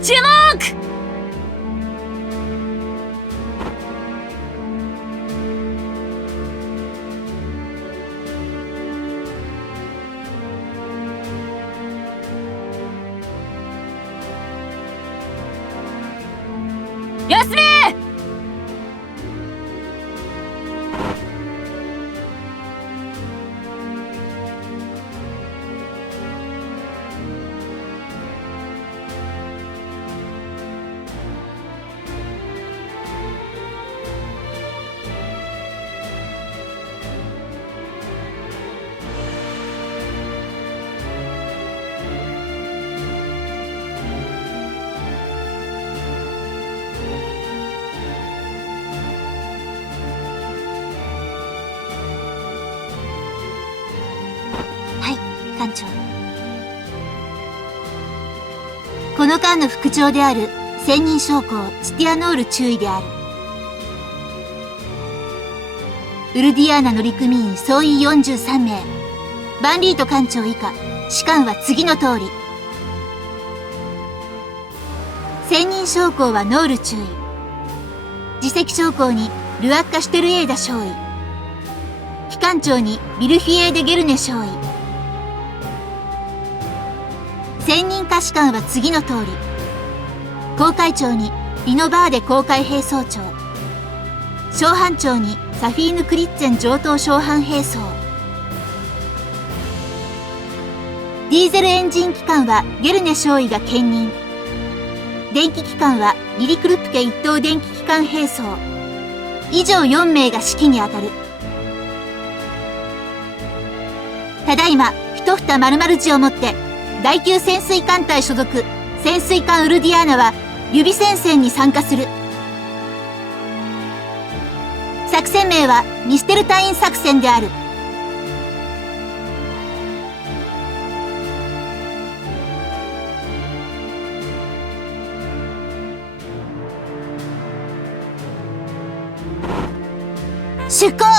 に注目。休め。艦長。この艦の副長である専任将校スティアノール中尉である。ウルディアーナ乗組員総員43名、バンリート艦長以下、士官は次の通り。専任将校はノール中尉、次席将校にルアッカ・シュテルエーダ少尉、機関長にビルフィエーデ・ゲルネ少尉。専任下士官は次の通り。航海長にリノバーデ航海兵曹長、小班長にサフィーヌ・クリッツェン上等小班兵曹。ディーゼルエンジン機関はゲルネ少尉が兼任。電気機関はリリ・クルプケ一等電気機関兵曹。以上4名が指揮に当たる。ただいま一蓋〇〇字をもって第9潜水艦隊所属潜水艦ウルディアーナは予備戦線に参加する。作戦名はミステルタイン作戦である。出港。